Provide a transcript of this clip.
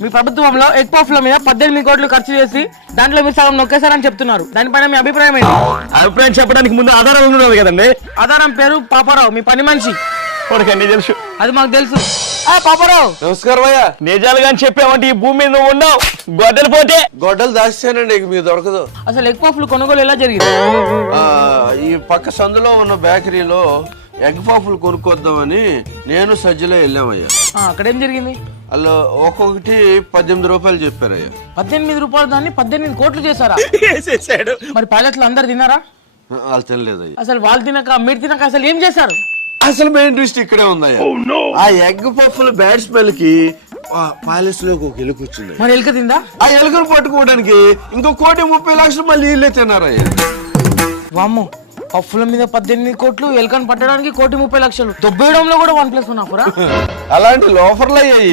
మీ ప్రభుత్వంలో ఎగ్ పఫ్ల మీద 18 కోట్లు ఖర్చు చేసి దాంట్లో మీరు సగం నొక్కేశారని చెప్తున్నారు. దానిపైన మీ అభిప్రాయం ఏంటి? అభిప్రాయం చెప్పడానికి ముందు ఆధారాలు ఉన్నది కదండి. ఆధారం పేరు పాపారావు, మీ పని మనిషి. వాడికండి తెలుసు, అది మాకు తెలుసు. పాపారావు నమస్కారం అయ్యా. నిజాలు కానీ చెప్పామంటే ఈ భూమి మీద నువ్వు ఉన్నావు, గొడ్డలు పోతే గొడ్డలు దాచానండి, మీకు దొరకదు. అసలు ఎగ్ పఫ్లు కొనుగోలు ఎలా జరిగింది? ఈ పక్క సందులో ఉన్న బేకరీలో ఎగ్ పఫ్లు కొనుక్కొద్దామని నేను సజ్జలో వెళ్ళామయ్యా. అక్కడేం జరిగింది? అలా ఒక్కొక్కటి 18 రూపాయలు చెప్పారయ్యా. 18 రూపాయలు దాన్ని 18 కోట్లు చేశారా? మరి పైలట్లు అందరు తిన్నారా? వాళ్ళు తినలేదయ్యా. అసలు వాళ్ళు తినక మీరు తినక అసలు ఏం చేశారు? అసలు మెయిన్ ట్విస్ట్ ఇక్కడే ఉందయ్యా. ఆ ఎగ్ పఫ్ల బ్యాడ్ స్మెల్ కి ప్యాలెస్ లోకి ఒక ఎలుక వచ్చింది. మరి ఎలుక తిందా? ఆ ఎలుకను పట్టుకోవడానికి ఇంకో 1,30,00,000 మళ్ళీ వీళ్ళే తిన్నారయ్యా. వామ్మో, పఫ్ల మీద 18 కోట్లు, ఎలుకను పట్టడానికి 1,30,00,000. దొబ్బేయడంలో కూడా 1+1 ఆఫరా? అలాంటి లోఫర్లు అయ్యాయి.